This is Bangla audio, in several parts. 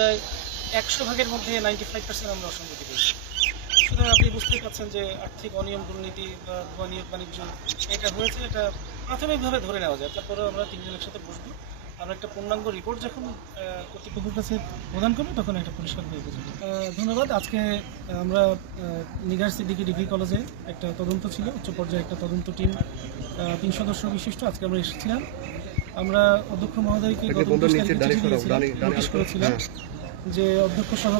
যায় 100 ভাগের মধ্যে 95% আমরা অসঙ্গতি পেয়েছি। সুতরাং আপনি বুঝতেই পারছেন যে আর্থিক অনিয়ম, দুর্নীতি বা ভুয়া নিয়োগ বাণিজ্য এটা হয়েছে, এটা প্রাথমিকভাবে ধরে নেওয়া যায়। তারপরেও আমরা তিনজন একসাথে বসবো, আমরা একটা পূর্ণাঙ্গ রিপোর্ট যখন কর্তৃপক্ষের কাছে প্রদান করবো তখন একটা পরিষ্কার হয়ে যাবে। ধন্যবাদ। আজকে আমরা নিগার সিদ্দিকী ডিগ্রি কলেজে একটা তদন্ত ছিল, উচ্চ পর্যায়ে একটা তদন্ত টিম 3 সদস্য বিশিষ্ট। আজকে আমরা এসেছিলাম। আমরা অধ্যক্ষ মহোদয়কে নোটিশ করেছিলাম যে অধ্যক্ষ সহ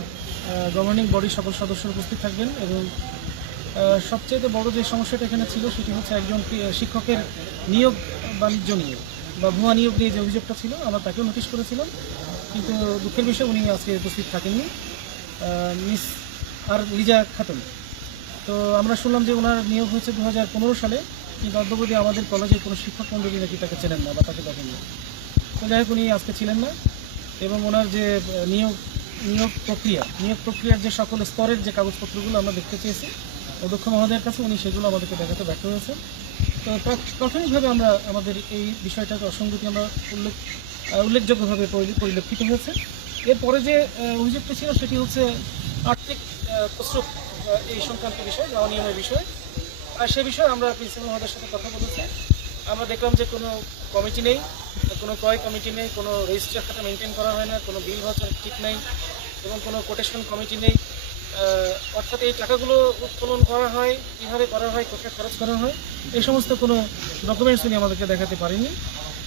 গভর্নিং বডি সকল সদস্য উপস্থিত থাকবেন এবং সবচেয়ে বড় যে সমস্যাটা এখানে ছিল সেটি হচ্ছে একজন শিক্ষকের নিয়োগ বাণিজ্য নিয়ে বা ভুয়া নিয়োগ নিয়ে যে অভিযোগটা ছিল, আমরা তাকেও নোটিশ করেছিলাম, কিন্তু দুঃখের বিষয় উনি আজকে উপস্থিত থাকেননি, মিস আর লিজা খাতুন। তো আমরা শুনলাম যে ওনার নিয়োগ হয়েছে 2015 সালে, কিন্তু অদ্যাবধি আমাদের কলেজের কোনো শিক্ষক মণ্ডলী নাকি তাকে চেনেন না বা তাকে দেখেননি। তো যাই হোক, উনি আজকে ছিলেন না এবং ওনার যে নিয়োগ প্রক্রিয়ার যে সকল স্তরের যে কাগজপত্রগুলো আমরা দেখতে চেয়েছি অধ্যক্ষ মহোদয়ের কাছে, উনি সেগুলো আমাদেরকে দেখাতে ব্যর্থ হয়েছে। তো প্রাথমিকভাবে আমরা আমাদের এই বিষয়টাকে অসঙ্গতি আমরা উল্লেখযোগ্যভাবে পরিলক্ষিত হয়েছে। এরপরে যে অভিযোগটা ছিল সেটি হচ্ছে আর্থিক প্রস্রোপ এই সংক্রান্ত বিষয় বা অনিয়মের বিষয়। আর সে বিষয়ে আমরা প্রিন্সিপাল মহোদয়ের সাথে কথা বলেছি। আমরা দেখলাম যে কোনো কমিটি নেই, কোনো ক্রয় কমিটি নেই, কোনো রেজিস্টার খাতা মেনটেন করা হয় না, কোনো বিল ভাউচার ঠিক নেই এবং কোনো কোটেশন কমিটি নেই। অর্থাৎ এই টাকাগুলো উত্তোলন করা হয়, কীভাবে করা হয়, কোথায় খরচ করা হয়, এই সমস্ত কোনো ডকুমেন্টস উনি আমাদেরকে দেখাতে পারেনি।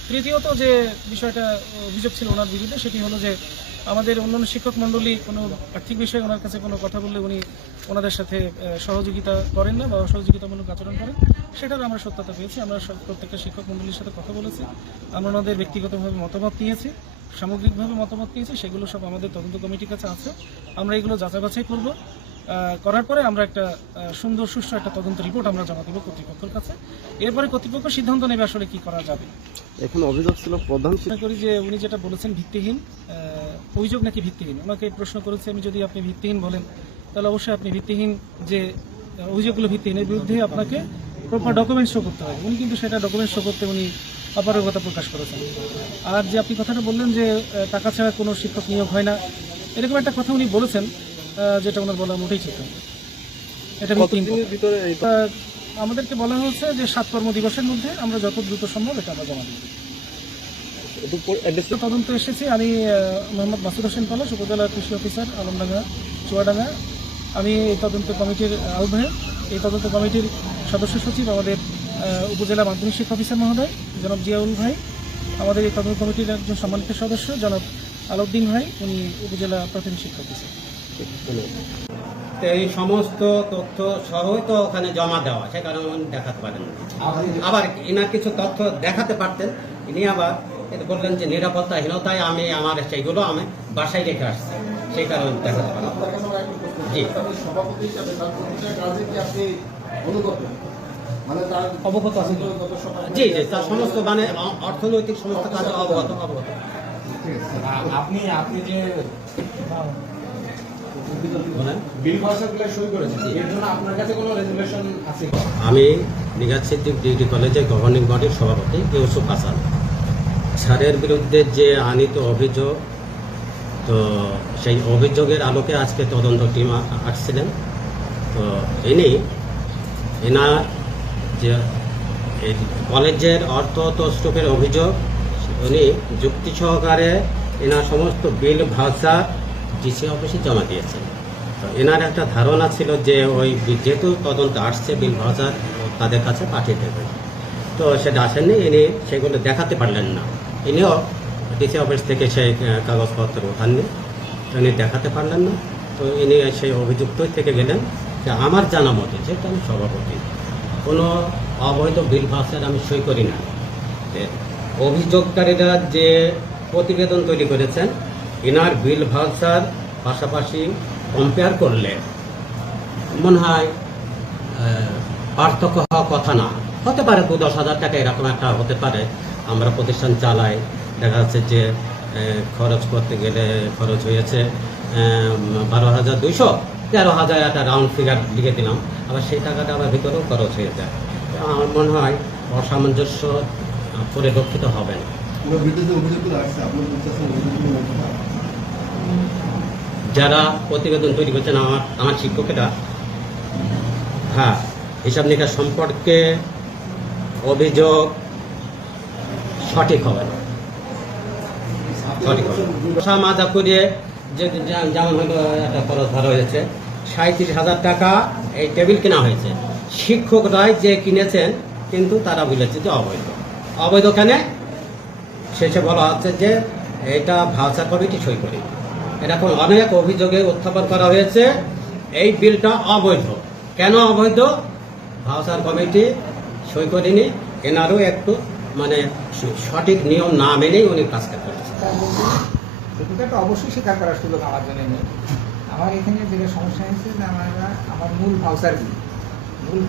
তৃতীয়ত যে বিষয়টা অভিযোগ ছিল ওনার বিরুদ্ধে সেটি হলো যে আমাদের অন্যান্য শিক্ষক মণ্ডলী কোনো আর্থিক বিষয়ে ওনার কাছে কোনো কথা বললে উনি ওনাদের সাথে সহযোগিতা করেন না বা অসহযোগিতামূলক আচরণ করেন, সেটার আমরা সত্যতা পেয়েছি। আমরা প্রত্যেকটা শিক্ষক মণ্ডলীর সাথে কথা বলেছি, আমরা ওনাদের ব্যক্তিগতভাবে মতামত নিয়েছি, সামগ্রিকভাবে মতামত নিয়েছি, সেগুলো সব আমাদের তদন্ত কমিটির কাছে আছে। আমরা এগুলো যাচাই বাছাই করব, করার পরে আমরা একটা সুন্দর সুষ্ঠু একটা তদন্ত রিপোর্ট আমরা জমা দেবো কর্তৃপক্ষের কাছে। এরপরে কর্তৃপক্ষ সিদ্ধান্ত নেবে আসলে কি করা যাবে। এখন অভিযোগ ছিল প্রধান করি যে উনি যেটা বলেছেন ভিত্তিহীন অভিযোগ নাকি ভিত্তিহীন, ওনাকে প্রশ্ন করেছে আমি, যদি আপনি ভিত্তিহীন বলেন তাহলে অবশ্যই আপনি ভিত্তিহীন যে অভিযোগগুলো ভিত্তিহীন এর বিরুদ্ধে আপনাকে প্রপার ডকুমেন্টস শো করতে হবে। উনি কিন্তু সেটা ডকুমেন্টস শো করতে উনি অপারগতা প্রকাশ করেছেন। আর যে আপনি কথাটা বললেন যে টাকা ছাড়া কোনো শিক্ষক নিয়োগ হয় না, এরকম একটা কথা উনি বলেছেন, যেটা ওনার বলা মোটেই ঠিক না। এটা আমাদেরকে বলা হয়েছে যে 7 কর্মদিবসের মধ্যে আমরা যত দ্রুত সম্ভব এটা আমরা জমা দেব। তদন্ত এসেছি আমি মোহাম্মদ মাসুদ হোসেন পলাশ, উপজেলা কৃষি অফিসার আলমডাঙ্গা চুয়াডাঙ্গা। আমি এই তদন্ত কমিটির আহ্বায়ক। এই তদন্ত কমিটির সদস্য সচিব আমাদের উপজেলা মাধ্যমিক শিক্ষা অফিসার মহোদয় জনাব জিয়াউল ভাই, আমাদের এই তদন্ত কমিটির একজন সম্মানিত সদস্য জনাব আলাউদ্দিন ভাই, উনি উপজেলা প্রাথমিক শিক্ষা অফিসার। এই সমস্ত তথ্য সহই তো ওখানে জমা দেওয়া, সে কারণে উনি দেখাতে পারেন না। আবার ইনার কিছু তথ্য দেখাতে পারতেন, ইনি আবার বললেন যে নিরাপত্তাহীনতায় আমি আমার সেইগুলো আমি বাসায় রেখে আসছি, সেই কারণে দেখাতে পারেন। জি, অবগত আছেন? জি জি, তার সমস্ত মানে অর্থনৈতিক সমস্ত কাজে অবগত। আপনি যে বিল ভাউচারগুলো সই করেছেন, এর জন্য আপনার কাছে কোনো রেজুলেশন আছে? আমি নিগার সিদ্দিক ডিগ্রি কলেজের গভর্নিং বডির সভাপতি ইউসুফ হাসান। স্যারের বিরুদ্ধে যে আনিত অভিযোগ, তো সেই অভিযোগের আলোকে আজকে তদন্ত টিম আসছিলেন। তো এনার যে কলেজের অর্থ তছরুপের অভিযোগ, উনি যুক্তি সহকারে এনার সমস্ত বিল ভাউচার ডিসি অফিসে জমা দিয়েছেন। তো এনার একটা ধারণা ছিল যে ওই যেহেতু তদন্ত আসছে বিল ভাউচার তাদের কাছে পাঠিয়ে দেবেন, তো সেটা আসেননি, ইনি সেগুলো দেখাতে পারলেন না। ইনিও ডিসি অফিস থেকে সেই কাগজপত্র ওঠাননি, উনি দেখাতে পারলেন না। তো ইনি সেই অভিযুক্তই থেকে গেলেন যে আমার জানা মতে, যেহেতু আমি সভাপতি, কোনো অবৈধ বিল ভাউচার আমি সই করি না। অভিযোগকারীরা যে প্রতিবেদন তৈরি করেছেন, ইনার বিল ভাউচার পাশাপাশি কম্পেয়ার করলে মনে হয় পার্থক্য হওয়ার কথা না। হতে পারে 10 হাজার টাকা এরকম একটা হতে পারে। আমরা প্রতিষ্ঠান চালাই, দেখা যাচ্ছে যে খরচ করতে গেলে খরচ হয়েছে 12,200, 13,000 একটা রাউন্ড ফিগার লিখে দিলাম, আবার সেই টাকাটা আবার ভিতরেও খরচ হয়ে যায়। আমার মনে হয় অসামঞ্জস্য পরিলক্ষিত হবে না। যারা প্রতিবেদন তৈরি করছেন আমার শিক্ষকেরা, হ্যাঁ, হিসাব নিকাশ সম্পর্কে অভিযোগ সঠিক হবে না, সঠিক হবে না। মাজা করিয়ে যেমন হলো একটা খরচ ধরা হয়েছে 37,000 টাকা এই টেবিল কেনা হয়েছে। শিক্ষকরাই যে কিনেছেন, কিন্তু তারা বলেছে যে অবৈধ। অবৈধ কেন? শেষে বলা হচ্ছে যে এটা ভাউচার কমিটি সই করে। এরকম অনেক অভিযোগে উত্থাপন করা হয়েছে এই বিলটা অবৈধ। কেন অবৈধ? ভাউচার কমিটি সই করেনি, এনারও একটু মানে সঠিক নিয়ম না মেনেই উনি কাজটা করেছেন। সেটা তো অবশ্যই স্বীকার করার সুযোগ আমার জন্য নেই। আমার এখানে যেটা সমস্যা হয়েছে যে আমার মূল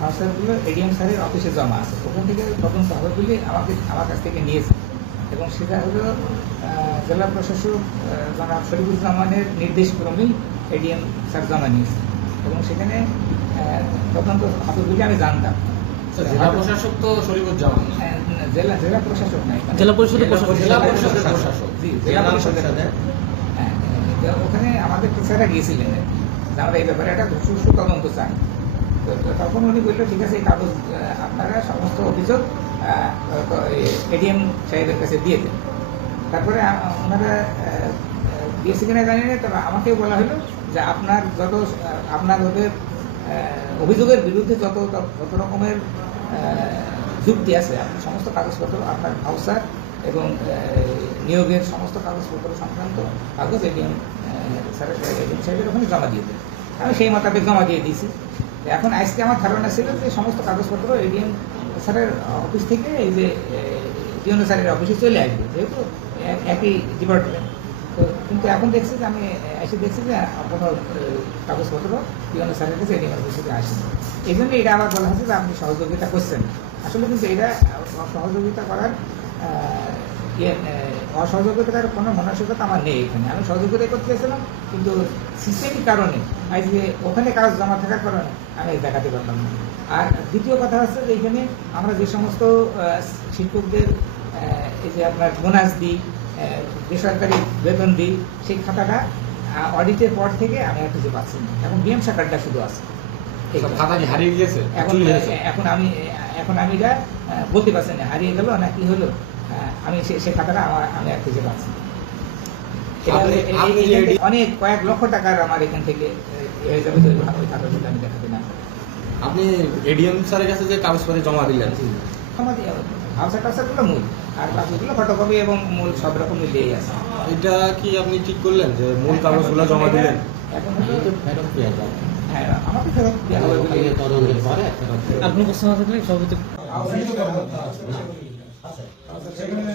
ভাউচারগুলো এডিএম স্যারের অফিসে জমা আছে, ওখান থেকে তদন্ত হবে বলে আমার কাছ থেকে নিয়েছে, এবং সেটা হলো জেলা প্রশাসক জনাব শরীফুজ্জামানের নির্দেশ ক্রমেই এডিএম স্যার জমা নিয়েছে, এবং সেখানে তদন্ত হবে বলে আমি জানতাম। জেলা প্রশাসক তো শরীফুজ্জামান, জেলা প্রশাসক নাই, জেলা পরিষদের জেলা পরিষদের প্রশাসক। জি, জেলা পরিষদের। হ্যাঁ, ওখানে আমাদের টিচাররা গিয়েছিলেন যে আমরা এই ব্যাপারে একটা সুষ্ঠু তদন্ত চাই। তো তখন উনি বললো ঠিক আছে, এই কাগজ আপনারা সমস্ত অভিযোগ এডিএম সাহেবের কাছে দিয়ে দেন। তারপরে ওনারা দিয়েছে কিনা জানি না, তবে আমাকে বলা হলো যে আপনার ওদের অভিযোগের বিরুদ্ধে যত রকমের যুক্তি আছে, আপনার সমস্ত কাগজপত্র, আপনার ভাউচার এবং নিয়োগের সমস্ত কাগজপত্র সংক্রান্ত কাগজ এডিএম সাহেবের ওখানে জমা দিয়ে দেন। আমি সেই মোতাবেক জমা দিয়ে দিয়েছি। এখন আজকে আমার ধারণা ছিল যে সমস্ত কাগজপত্র এডিএম স্যারের অফিস থেকে এই যে ডিওনো স্যারের অফিসে চলে আসবে, যেহেতু একই ডিপার্টমেন্ট। তো কিন্তু এখন দেখছি যে আমি এসে দেখছি যে কোনো কাগজপত্র ডিওনো স্যারের কাছে এডিএম অফিসে আসেনি। এই জন্য এটা আমার বলা হচ্ছে যে আপনি সহযোগিতা করছেন। আসলে কিন্তু এটা সহযোগিতা করার অসহযোগিতার কোনো মানসিকতা আমার নেই। এখানে আমি সহযোগিতা করতে চেয়েছিলাম, কিন্তু সিস্টেমিক কারণে আজকে ওখানে কাজ জমা থাকার কারণে আমি দেখাতে পারলাম না। আর দ্বিতীয় কথা হচ্ছে যে এখানে আমরা যে সমস্ত শিক্ষকদের এই যে আপনার বোনাস দিই, বেসরকারি বেতন দিই, সেই খাতাটা অডিটের পর থেকে আমি আর খুঁজে পাচ্ছি না। এখন বিএম শাখাটা শুধু আছে। খাতা কি হারিয়ে গিয়েছে? এখন আমি এটা বলতে পারছি না হারিয়ে গেল না কি হলো। আমি সে খাতাটা আমি আর খুঁজে পাচ্ছি না। অনেক কয়েক লক্ষ টাকার আমার এখান থেকে হয়ে যাবে, ওই খাতাগুলো আমি দেখাতে না। আপনি এডিএম স্যারের কাছে যে কাগজপত্র জমা দিলেন, ভাউচারগুলো মূল, আর বাকিগুলো ফটোকপি এবং মূল সব রকম মিলিয়েই আছে। এটা কি আপনি ঠিক করলেন যে মূল কাগজগুলো জমা দিলেন? এখন ফেরত পেয়ে যাবেন। হ্যাঁ, আমাকে ফেরত দেওয়া হবে বলে তদন্তের পরে ফেরত পেয়ে যাবেন। আপনি প্রশ্ন থাকলে সভাপতি সেখানে